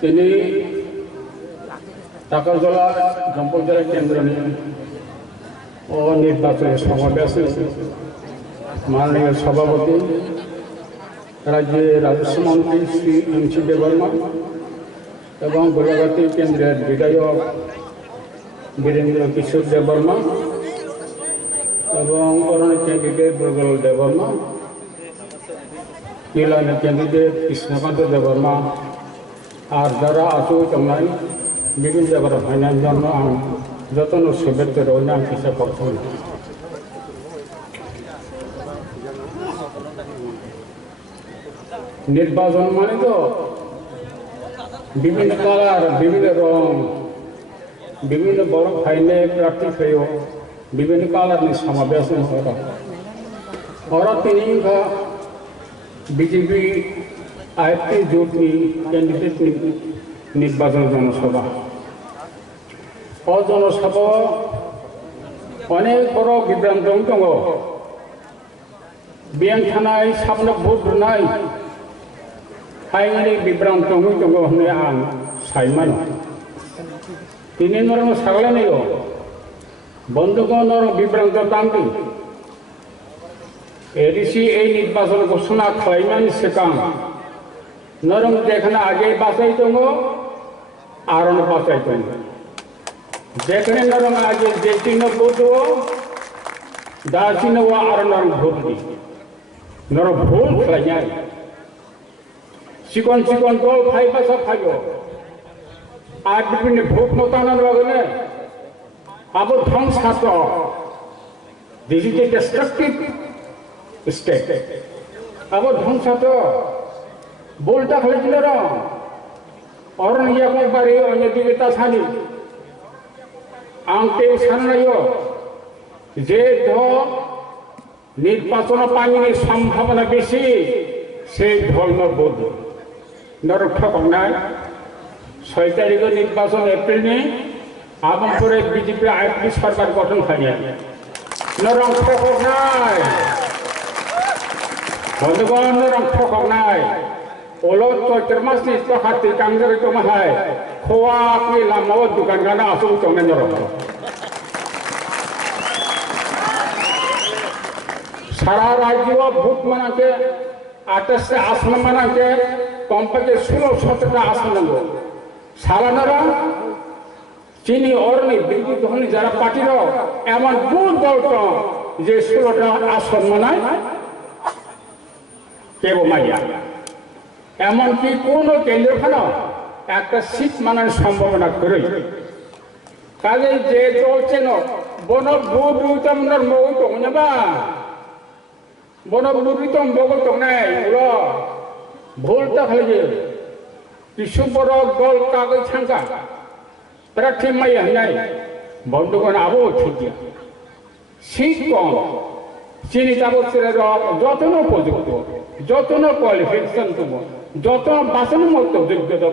তিনি টাকারজলা জম্পজলা কেন্দ্র নিয়ে ও নির্বাচনী সমাবেশে মাননীয় সভাপতি রাজ্যের রাজস্ব মন্ত্রী শ্রী এম.সি. দেববর্মা এবং গোলাঘাটি কেন্দ্রের বিধায়ক বীরেন্দ্র কিশোর দেববর্মা এবং অরণ্য ক্যান্ডিডেট দুর্গল দেববর্মা, ইলানি ক্যান্ডিডেট কৃষ্ণকান্ত দেববর্মা আর যারা আসু তংनाय বিভিন্ন জায়গার ফাইনাল জন্য आं যতন শুভেচ্ছা রইনা কিছু করতে নির্বাচন মানে তো বিভিন্ন কালার বিভিন্ন রং বিভিন্ন বড় ফাইনে প্রার্থী হয়েও বিভিন্ন কালাरनि समावेश होगा और तीन का बीजेपी आईपी जोटनी कैंडिडेट निर्वाचन जनसभा और जनसभा अनेक बड़ विभ्रांत दङ बेंक थानाय सामने भोट होनाय फाइनालि विभ्रांत दङ होननानै आं सायमान दिनै नरम सागलायनाय बंधुगण विभ्रांत दांगदों एडिसि निर्वाचन घोषणा खालामनायनि सिगां नरम जेखाने आगे बासाय दङ आरो बासाय दङ जेखाने नरम आगे जेटिनो भोट दासिनो आरो नरम भोट दी नरम भोट खालामनाय सिकन सिकन दल फाइबासा फायो आर बिदिनो भोट मतानानै लागोने अब ध्वंस this is a destructive state अब ध्वंस बोलता खाली और बारे अन्य दिगता सानी आंते साननायो जे निर्वाचन पानी सम्भावना बेसि से दल बोध नरम ठकनाय 6 तारिख निर्वाचन एप्रिल में आबमपुरे बीजेपी आईपी सरकार गठन खालिया नरम ठकनाय बंधुगण नरम ठकनाय ओलो चैत्र मासनि प्रखाति कांजर तमाहाय खोवाकनि लामाव दुकान गाना आसु तंने नरम सारा राज्य भोट मनाके 28 आसन मनाके कमपक्षे 16-17 आसन नांगौ सारा नरम चीनी और बिल्कुल तখন जरा पार्टीर एमन बहुत दल दं जे 16टा आसन मानाय केबो माइया एमन कि कोनो केंद्रखानो একটা সিট মানার সম্ভাবনা করে কাজে যে দল চেন বন বুবুতমনর মগো দংনাবা বন বুবুতম মগো দংনাय উলো ভুলটা খালি কিছু বড় দল কাগজ ছাঙ্কা प्रार्थी माइ हनाय बंधुगण आबो ठीक सीट कम चीनी ताबसरे जतन उपयुक्त जतन क्वालिफिकेशन दङ जतन बासन मत योग्यता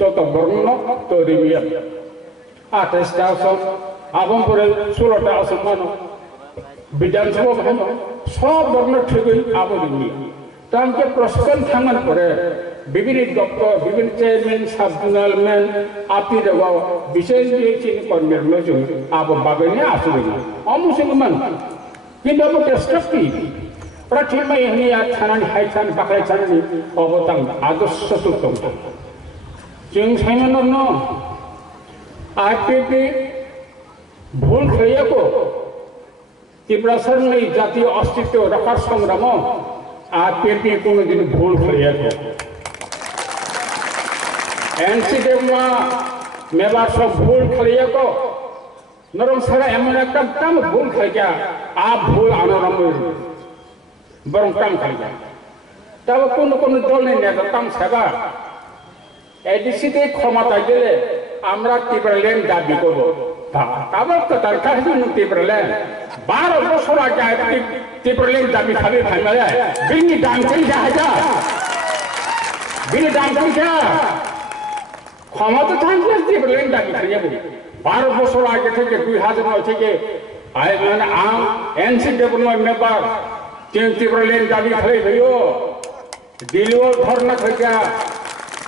जत बर्ण तरिमिया 28टा आसन आबमपुरे 16टा आसन मानो विधानसभा भानो सब बर्ण ठिकै आबो दिनि तामके प्रश्न थांगन परे विभिन्न दफ्तर विभिन्न चेयरमैन सब जोनलमैन आपी दवा विशेष चीन कर्मीहरुले जों आबो बागैने आसुदिन अमुसलमान किन्तु अब डिस्ट्रक्टिभ प्रार्थीमै हनिया थानानि हाइथान बाख्राय थानानि अबतां आदर्श सुतम जों साइमाननो आईपीपी भूल खालायाखौ त्रिपुरानि जातीय अस्तित्व रक्षार संग्राम आईपीपी कोनो दिन भूल खालायाखौ एनसी देवमा मेबार सब भूल खालायाखौ नरम सारा एमन एकटा काम भूल खालाया आप भूल आनरम बरं काम खालाया तब कोनो दल नेता काम सेबा एडिसिते क्षमता दिले আমরা ত্রিপুরাল্যান্ড দাবি করব তারপর তো দরকার হচ্ছে ত্রিপুরাল্যান্ড 12 বছর আগে ত্রিপুরাল্যান্ড দাবি খাবে ফাইনালে বিনি দাম চাই যা বিনি দাম চাই যা ক্ষমতা থাকলে ত্রিপুরাল্যান্ড দাবি খাইয়া 12 বছর আগে থেকে 2009 থেকে মানে আম এনসি ডেভেলপমেন্ট মেম্বার ত্রিপুরাল্যান্ড দাবি খাই ভাইও দিল্লিও ধর্ণা খাইয়া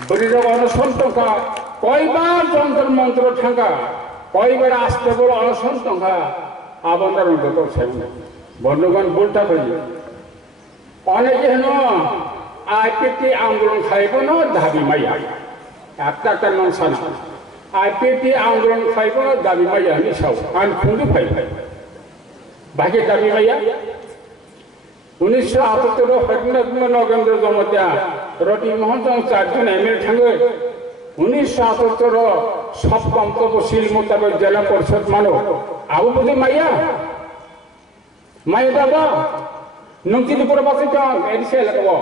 বরিরোগ অনশন টঙ্কা কয়বার যন্ত্র মন্ত্র ঠাঙ্কা কয়বার আসতে বড় অনশন টঙ্কা আবন্দার করছে বন্ধুগণ বলটা করি অনেকে হেন আইপিটি আন্দোলন খাইব না দাবি মাইয়া একটা একটা ননসানা আইপিটি আন্দোলন খাইব না দাবি মাইয়া নিশাও আন খুঁজে খাই বাকি দাবি মাইয়া 1978 হরিনাথ নগেন্দ্র জমতিয়া রটি মোহন চারজন এমএলএ ঠাঙ্গে 1978 সপ্তম তপশিল মোতাবেক জেলা পরিষদ মানো আবু বুঝি মাইয়া মাইয়া দাবা নঙ্কিনি পরে বাসে যান এদিকে লাগাবো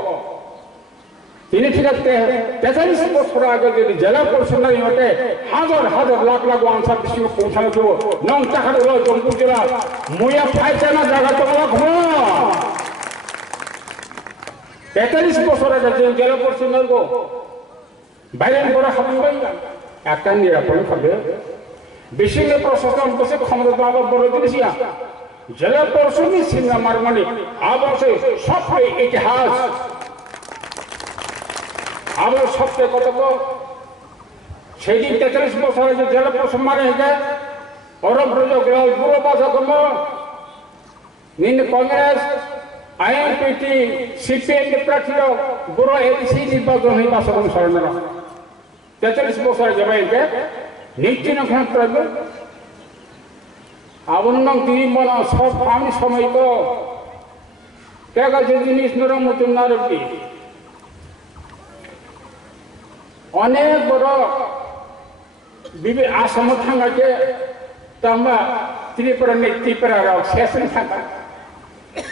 তিনি ঠিক আছে 43 বছর আগে যদি জেলা পরিষদ না হতে হাজার হাজার লাখ লাখ আনসার দৃষ্টি পৌঁছানো দেব নং টাকা হলো জনপুর জেলা মুয়া পাইছে না জায়গা তো ঘুমো 43 বছর আগে যে জেলা পরিষদ নাগো বাইরের বড় হামবাই একটা নিরাপদ হবে বেশি প্রশাসন বসে ক্ষমতা তো আবার বড় দিয়েছিয়া জেলা পরিষদ সিংহা মারমানি আবাসে সব ইতিহাস আবার সবচেয়ে কত সেই দিন 43 বছর আগে জেলা পরিষদ মারে যায় অরব রোজক লাল বুড়ো বাসা কম নিন কংগ্রেস আইএনপিটি সিপিএম প্রার্থী বুড়ো এডিসি নির্বাচন হয়ে বাসা কম সরঞ্জাম 43 বছর আগে বাইরে নিশ্চিত ওখানে প্রয়োজন আবন্ন তিনি মনে সব আমি সময় তো টাকা যে জিনিস নরম মতন না রাখবি অনেক বড় আসাম থাকাকে তাম্বা ত্রিপুরা ত্রিপুরা শেষ থাকা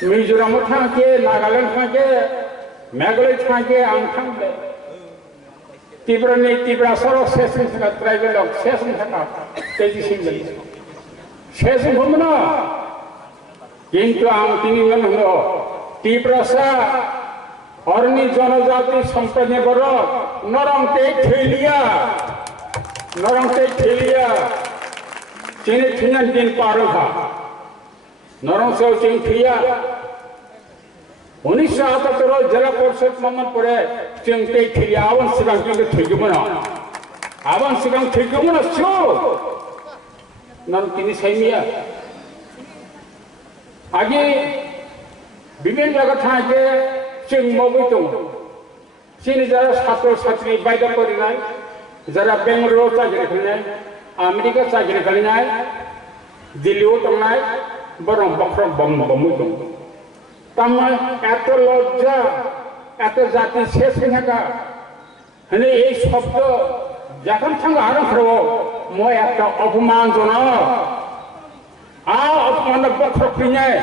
মিজোরাম থাকে নাগাল্যান্ড থাকে মেঘালয় থাকে আম থাকবে ত্রিপুরা ত্রিপুরা সরব শেষ থাকা ট্রাইবেল শেষ থাকা তেজি সিং শেষ হব না কিন্তু আমি তিনি হলো ত্রিপুরা অরণি জনজাতি সম্প্রদায় বড় নরমতে ঠেলিয়া চিনে ঠিনান দিন পার খা নরম সেও চিন ঠিয়া 1978 জেলা পরিষদ মামন পরে চিংতে ঠিয়া আবন সিগাং কিন্তু ঠিকব না আবন সিগাং ঠিকব না ছো নরম তিনি সাইমিয়া আগে বিভিন্ন জায়গা থাকে চিং মবই দङ চিনি যারা ছাত্র ছাত্রী বাইরে করে নাই যারা বেঙ্গালুরু চাকরি খালিনাय আমেরিকা চাকরি খালিনাय দিল্লিও দंनाय বরং বক্রম বমই দङ তামানে এত লজ্জা এত জাতি শেষ থাকা মানে এই শব্দ যখন থাকা আরম্ভ হব মই একটা অপমানজনক অপমান বক্র ফিনায়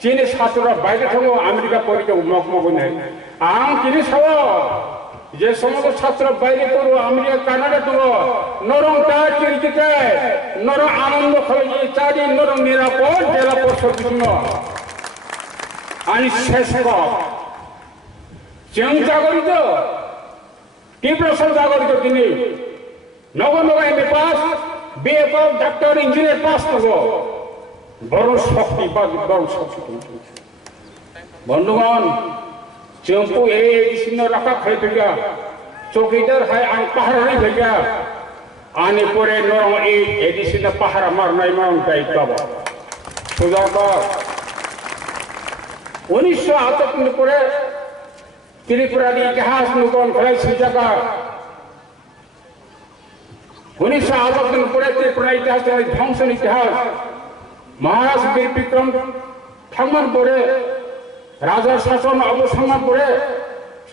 চীনে ছাত্ররা বাইরে থাকবো আমেরিকা পরীক্ষা মকমক নেই আম কিনে খাব যে সমস্ত ছাত্র বাইরে করবো আমেরিকা কানাডা করবো নরম তার চিরকিতে নরম আনন্দ খরচ চারি নরম নিরাপদ জেলা পরিষদ জন্য আমি শেষ চেন জাগরিত তীব্রসল জাগরিত তিনি নগর M A pass BA pass doctor engineer pass করবো বড় শক্তি বড় শক্তি বন্ধুগণ चंपू ए रखा खाई भेजा चौकीदार है आन पहाड़ नहीं भेजा आने परे नरम एडिशन पहाड़ मारनाय मारन दायित्व सुजाकर 1978 परे त्रिपुरा इतिहास नूतन खड़े सुजाकर 1978 परे त्रिपुरा इतिहास ध्वंस इतिहास महाराज वीर विक्रम थांगन परे রাজা শাসন অবসান করে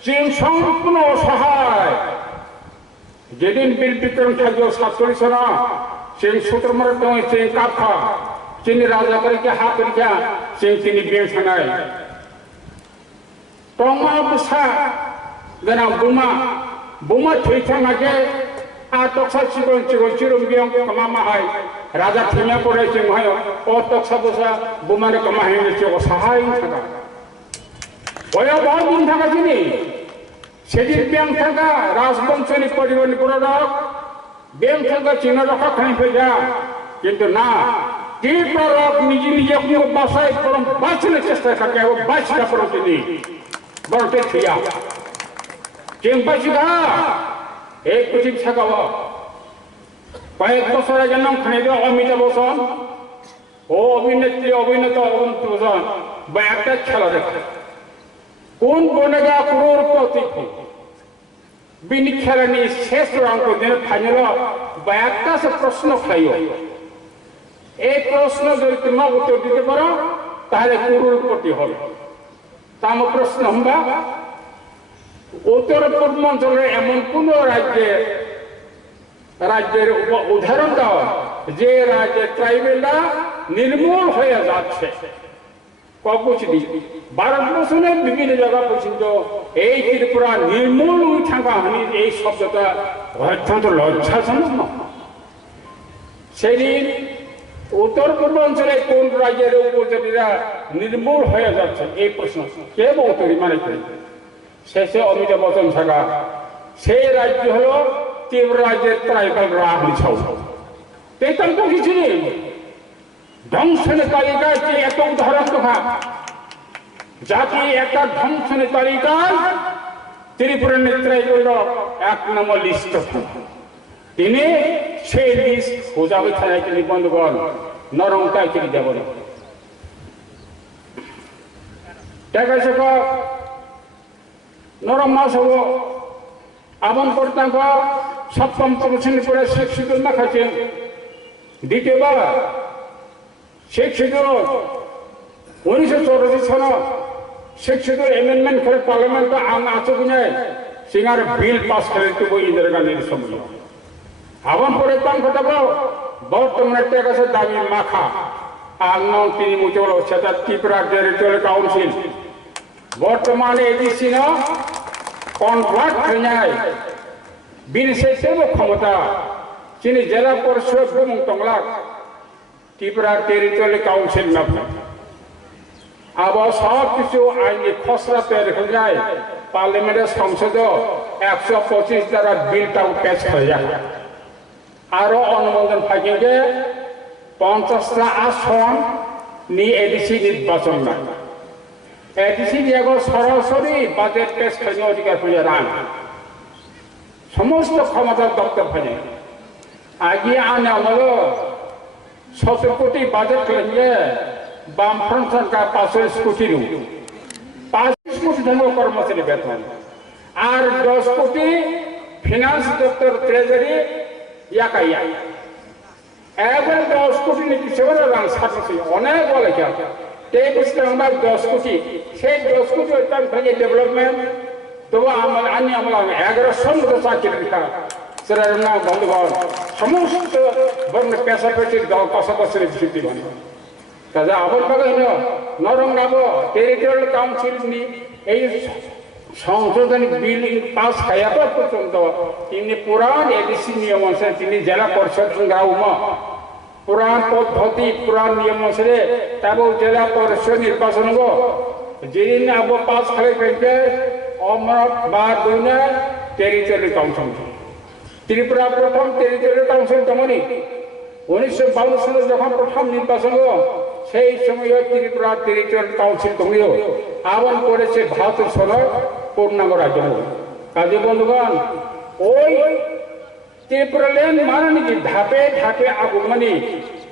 চীন সম্পূর্ণ অসহায় যেদিন বীর বিক্রম থাকবে 47 সন চীন সূত্রমর চীন কাফা চীন রাজা করে হাত রেখা চীন তিনি বেছানায় টংমা বসা গনা বোমা থৈথা নাকে আর তক্সা চিরম বিয়ং কমামা হয় রাজা থেমে পড়ে চিং হয় ও তক্সা বসা বোমারে কমা হয়ে অসহায় থাকা ওয়া বহুত দিন থাকা চিনি সেদিন ব্যাং থাকা রাজবংশনী পরিবহন প্রডক ব্যাং থাকা চীন রক্ষা খাই ফেজা কিন্তু না কি প্রডক নিজে নিজে কোনো বাসায় পরম বাঁচানোর চেষ্টা থাকে ও বাঁচটা পড়তে নেই বলতে থিয়া চিং বাঁচিগা এই কুচিক ছাকাব কয়েক বছর আগে নাম খানে অমিতাভ বচ্চন ও অভিনেত্রী অভিনেতা অমিতাভ বচ্চন বা একটা খেলা দেখে কোন বনেগা ক্রোড়পতি বিনি খেলানি শেষ রাউন্ড দিন ফাইনাল বা একটা সে প্রশ্ন খাইও এই প্রশ্ন যদি তোমরা উত্তর দিতে পারো তাহলে ক্রোড়পতি হবে তাম প্রশ্ন হবা উত্তর পূর্বাঞ্চলের এমন কোন রাজ্যের উদাহরণ দাও যে রাজ্যে ট্রাইবেলরা নির্মূল হয়ে যাচ্ছে কবুচদি ভারতবর্ষের বিভিন্ন জায়গা পর্যন্ত এই ত্রিপুরা নির্মূল থাকা হানি এই শব্দটা অত্যন্ত লজ্জাজনক সেদিন উত্তর পূর্বাঞ্চলে কোন রাজ্যের উপজাতিরা নির্মূল হয়ে যাচ্ছে এই প্রশ্ন কে উত্তরী মানে শেষে অমিতাভ বচ্চন থাকা সেই রাজ্য হলো ত্রিপুরা রাজ্যের ট্রাইবাল রাহুল ছাউ তেতাল তো কিছু নেই ধ্বংসনের তালিকায় যে এত উদাহরণ দেখা জাতি একটা ধ্বংসনের তালিকায় ত্রিপুরা নেত্রাই করল 1 নম্বর লিস্ট তিনি সেই লিস্ট বোঝাবে থানায় তিনি বন্ধুগণ নরমটাই তিনি দেবেন টাকা শেখা নরম মাস হব আমন কর্তাঙ্ক সপ্তম শ্রেণী পড়ে শেখ সিঁদুর মাখাচ্ছেন দ্বিতীয়বার শেখ সিঁদুর 1984 সন শেখ সিঁদুর এমেন্ডমেন্ট করে পার্লামেন্ট আং আচুকুনে সিঙ্গার বিল পাস করে দেবো ইন্দিরা গান্ধীর সময় আমন পরে তাম ঘটাবো বর্তমানে টেকাছে দাবি মাখা আর নং তিনি মুচল সেটা ত্রিপুরা টেরিটোরিয়াল কাউন্সিল বর্তমানে এডিসি ন কনভার্ট হয়ে যায় বিশেষের ক্ষমতা তিনি জেলা পরিষদ এবং টংলা ত্রিপুরা টেরিটোরিয়াল কাউন্সিল নাম আবার সব কিছু আইনি খসড়া তৈরি হয়ে যায় পার্লামেন্টের সংসদ 125 দ্বারা বিলটাও পেশ হয়ে যায় আরো অনুমোদন থাকে 50টা আসন নিয়ে এডিসি নির্বাচন না এডিসি দিয়ে সরাসরি বাজেট পেশ করে অধিকার হয়ে রান সমস্ত ক্ষমতার দপ্তর হয়ে আগে আনে আমল 17 কোটি বাজেট করে বামফ্রন্ট সরকার 500 কোটি 5 কোটি ধরো কর্মচারী বেতন আর 10 কোটি ফিনান্স দপ্তর ট্রেজারি একাই এবার 10 কোটি নীতি সেবার রান সাথে অনেক বলে কেন এই বুঝতে আমরা 10 কোটি সেই 10 কোটি ভেঙে ডেভেলপমেন্ট তবু আমার আনি আমরা 1100 মতো চাকরি দেখা সেটা না বন্ধুগণ সমস্ত বর্ণ পেশা পেশির পাশাপাশি স্বীকৃতি মানে কাজে আবার বাগাই নরম নাব টেরিটোরিয়াল কাউন্সিল নি এই সংশোধনী বিল পাস খাইয়া পর্যন্ত তিনি পুরান এডিসি নিয়ম অনুসারে তিনি জেলা পরিষদ গাঁওমা পুরান পদ্ধতি পুরান নিয়ম অনুসারে তবে জেলা পরিষদ নির্বাচন হব যেদিন আব পাস খাই ফেলবে অমর বা দুনে টেরিটোরিয়াল কাউন্সিল ত্রিপুরা প্রথম টেরিটোরিয়াল কাউন্সিল তেমনি 1952 সালে যখন প্রথম নির্বাচন হল সেই সময় ত্রিপুরা টেরিটোরিয়াল কাউন্সিল তৈরি আহ্বান করেছে ভারতের সনদ পূর্ণাঙ্গ রাজ্য কাজী বন্ধুগণ ওই ত্রিপুরা ল্যান্ড মানে নাকি ধাপে ধাপে আগমনী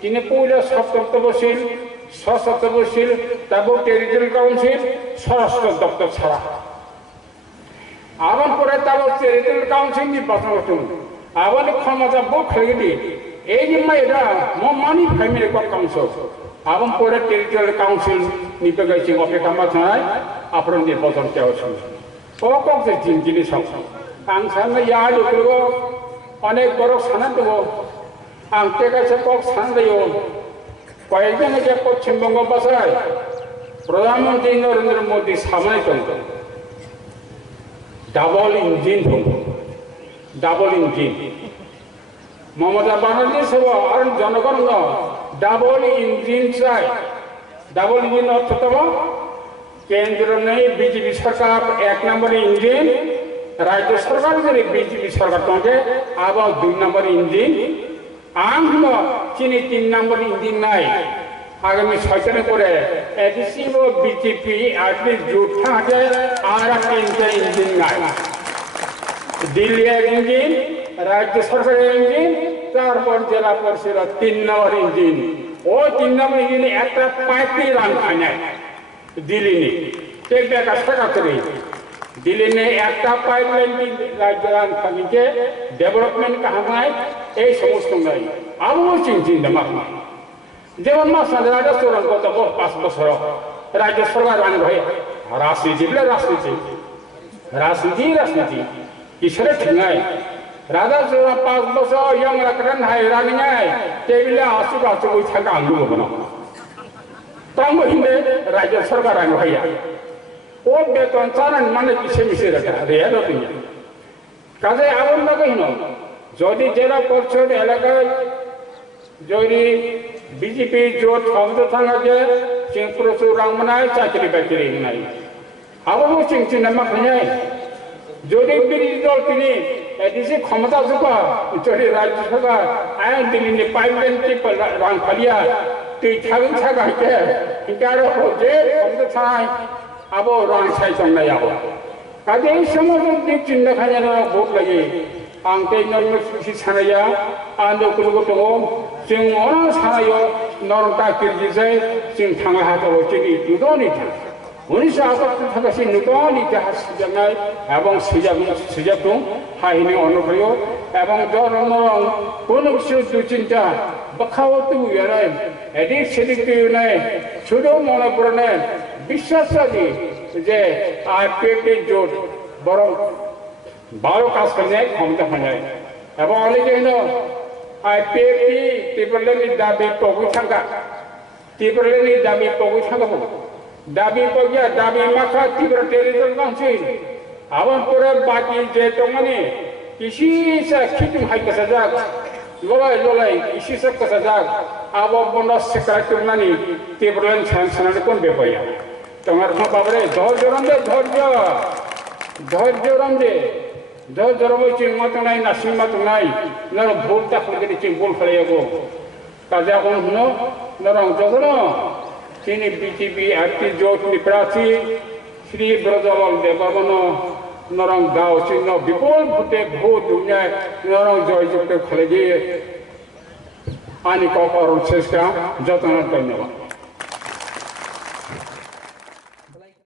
তিনি পৌলে সপ্তম তহসিল সশস্ত্র তহসিল তারপর টেরিটোরিয়াল কাউন্সিল স্বরাষ্ট্র দপ্তর ছাড়া আহ্বান করে তারপর টেরিটোরিয়াল কাউন্সিল নির্বাচন করতেন আহ্বান ক্ষমতা বুক হয়ে গেলি এই নিম্মা এটা মানি ফ্যামিলি কাউন্সিল আহ্বান করে টেরিটোরিয়াল কাউন্সিল নিতে গেছি অপেক্ষা মাথায় আপনার নির্বাচন কেউ কখন জিনিস आं सानो याद होगो अनेक बरक साना दङ आं टेकासे कक सानदायो कयेकजन के पश्चिम बंग बासाय प्रधानमंत्री नरेंद्र मोदी सामने दङ डाबल इंजिन दङ डाबल इंजिन ममता बानार्जी सब और जनगण डाबल इंजिन चाय डाबल इंजिन अर्थतम केंद्र नहीं बीजेपी सरकार 1 नंबर इंजिन राज्य सरकार बीजेपी सरकार तंगे आबाद 2 नंबर इंजिन आम चीनी 3 नंबर इंजिन नाई आगामी 6 दिन करे एडीसी वो बीजेपी आदमी जुटा है आर इंजिन नाई দিল্লি এক ইঞ্জিন, রাজ্য সরকারের ইঞ্জিন, তারপর জেলা পরিষদের 3 নম্বর ইঞ্জিন। ওই 3 নম্বর ইঞ্জিনে একটা পাইপই রান খায় না दिल्ली ने एक का सका करी दिल्ली ने एक पाइपलाइन की राज्य राजधानी के डेवलपमेंट कहा है ये समस्त नहीं अब वो चिंता मारना जेवन मास राजस्व रंग को तो बहुत 5 बছর राज्य सरकार आने भाई राजनीति राजनीति राजनीति किसरे ठीक है राजस्व 5 बছর यंग रखरन है रानी है टेबिले आसु आसु कोई थका आलू बना तंग हिंदे राज्य सरकार आने भैया वो बेतन चालन माने पीछे मिसे रहता रेया रहती है काजे आवन लगे ही ना जोड़ी जेला परिषद एलाकाय जोड़ी बीजेपी जो क्षमता थाना के चिंपुरसु रामनाय चाकरी बाकरी नहीं अब वो चिंचिन नमक नहीं जोड़ी बिरी दल तिनी ऐसी क्षमता जुका जोड़ी राज्य सरकार आए दिल्ली ने पाइपलाइन की रांग फलिया तो इच्छागन छागा के इनका हो जे क्षमता थाना अब रांग छाई चंगना याबो काजे इस समय जो चिन्ह खाने ना बहुत लगे आंटे नॉर्मल किसी सानाया आंधो कुलको तो जों अना सानायो नरका किरजिसे जों थांगा हाथाव जोंनि नुदोनि था 1958 नुदोनि इतिहास सिजानाय एवं सिजाबुं हाहिनि अनुप्रयो एवं जरनरं कोनोसु दुचिन्ता बखावतु याराय एदिक सेदिकयुनाय सुदो मनपुरने विश्वासदि जे आईपीटी जोट बरो 12 काज करने क्षमता होने एवं अनेक जनो आईपीटी तिब्रलेनि दाबी पगु थांगा तिब्रलेनि दाबी पगु थांगा दाबी पगिया दाबी माखा तिब्र टेरिटोरियल काउंसिल आवन पूरे बाकी जे तंगनि किसी से खितुम हाय कसजाक लोलाय किसी से कसजाक आबो बनस सेक्रेटरिनानि तिब्रलेन सानसानानि कोन बेपया तंगार मा बाबरे धैर्य रंदे धैर्य रंदे धैर्य रंदे चिंग मत नाय नासिंग मत नाय नर भूलता खलगि चिंग बोल खलेगो काजा कोन हुनो नरं जगनो चीनी बीजेपी आरती जोटनि प्राची श्री ब्रजलाल देवबनो नरं दाव चिन्ह विपुल भूते भूत दुनिया नरं जयजुक्त खलेगि आनी कॉपर शेषका जतन धन्यवाद।